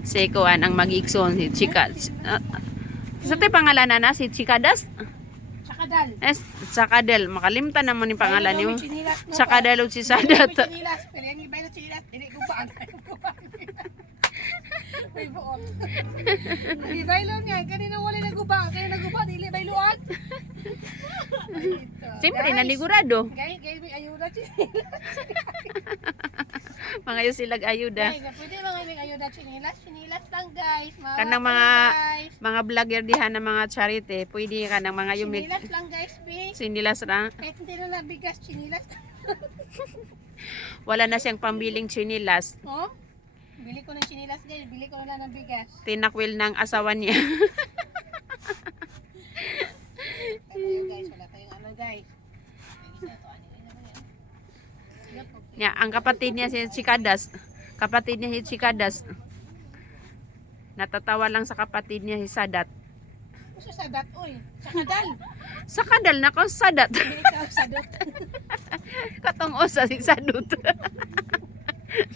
Si Kuan ang mag-igsoon si Chika. Sa tayo pangalan na si Chikadas? Sakadal. Sakadal. Makalimtan naman yung pangalan niyo. Chinilas mo. Sakadal o si Sadat. Chinilas. Pero yung iba na chinilas. Dili ko ba? May buong. Di bailon niya. Kanina wala naguba. Kaya naguba. Dili bailuan. Siyempre, nanigurado. Guys, may ayuda chinilas. Mga yung silag ayuda. Guys, pwede mga may ayuda chinilas. Chinilas lang guys. Kanang mga vlogger dihan ng mga charity, pwede ka ng mga yumig. Chinilas lang guys, be. Sinilas lang. Kahit hindi na lang bigas, chinilas. Wala na siyang pambiling chinilas. Oh? Bili ko ng chinilas guys, bili ko na lang ng bigas. Tinakwil ng asawa niya. Ayun guys, wala tayong ano guys. Ya, ang kapatid niya si Chikadas. Kapatid niya si Chikadas. Natatawa lang sa kapatid niya si Sadat. Gusto sadat, oy. Sakadal. Sakadal na ko Sadat. Bili ka sadot. Katong osa si Sadut.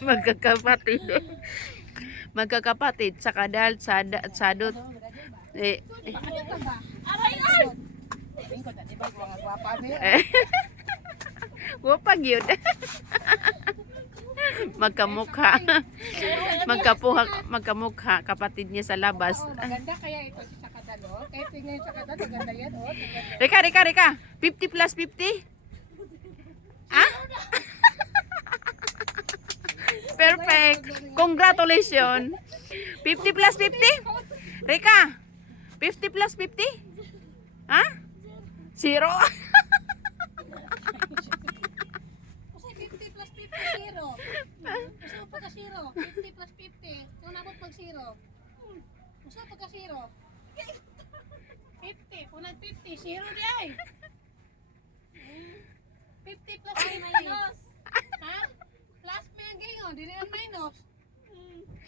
Magkakapatid. Magkakapatid. Sakadal, Sadut. Pakadal ka ba? Aray, ay! Tingko na, di ba? Mga gwapa, be. Wapag yun. Magkamukha. Magkamukha kapatid niya sa labas. Oo, maganda kaya ito si Sakadal, oh. Kahit tingnan yung Sakadal, maganda yan, oh. Rika. 50 plus 50? Ah? Perfect. Congratulations. 50 plus 50? Rika, 50 plus 50? Ha? Zero? Kasi 50 plus 50, zero. Kasi pagka zero, 50 plus 50. Kung nabot pag zero. Kasi pagka zero. 50, punag 50, zero di ay. 50 plus 50. Minus. Ha? Plus may ang gayon, di rin ang minus.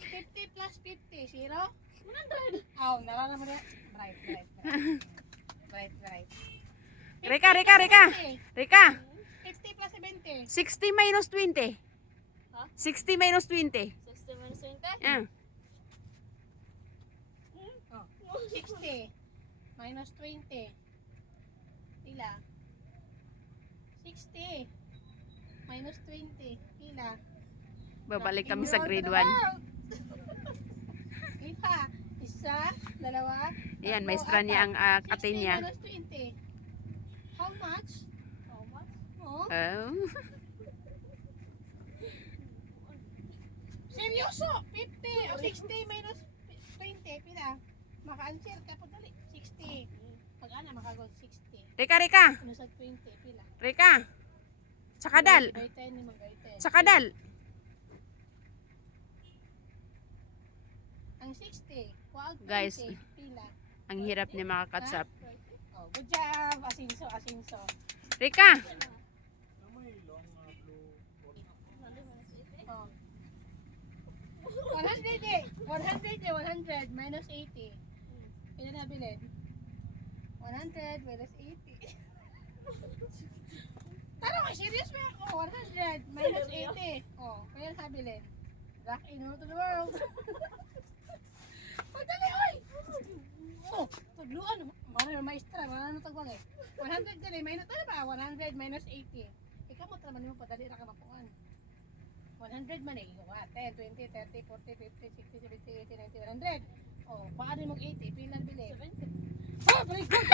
50 plus 50, zero? 100. Oh, nalalaman mo rin. Right. Rika. 50 plus 70. 60 minus 20. Huh? 60 minus 20. 60 minus 20? Yeah. Oh. 60 minus 20. Pila? 60 minus 20. Pila? Babalik kami sa grade 1. Pila? Isa, dalawa. Ayan, tatlo, maestra niya ang apat. ate niya. 60 minus 20. How much? Oh? Oh. Seryoso? 50 o 60 minus 20. Pila? Maka-answer ka po dali. 60. Pag-ana, makagod 60. Rika. Ano sa 20? Pila? Rika. Sakadal. Gayten ni Magayten. Sakadal. Ang 60. Wag 20. Guys, Pila? ang hirap niya makakatsap. Oh, good job. Asinso. Rika. Oh. 100 minus 80. Pila na bilhin? 100 minus 80. Tara ko, serious ba ako? 100 minus 80. Oh, kaya na bilhin. Rock in to the world. Pagdali, oy! Oh, tagluan. Mana maestra, mana na tagwang eh. 100 dali, minus ano ba? 100 minus 80. Ikaw mo traman mo padali ra ka mapuan. 100 man eh. 10, 20, 30, 40, 50, 60, 70, 80, 90, 100. Oh, paano mo 80? Pila na bili? 70. Oh, very good.